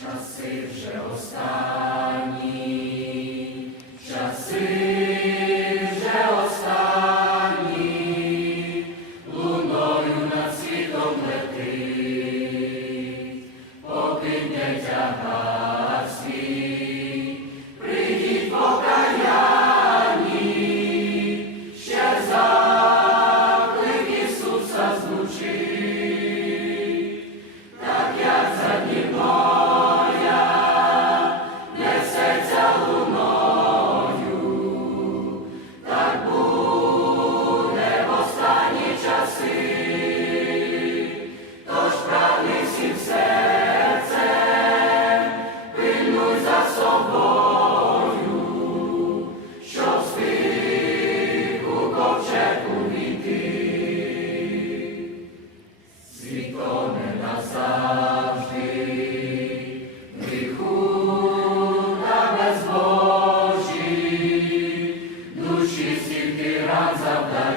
часи вже останні, часи вже останні, луною над світом лети, покине тягар свій, прийдіть покаянні, ще заклик Ісуса звучить. of the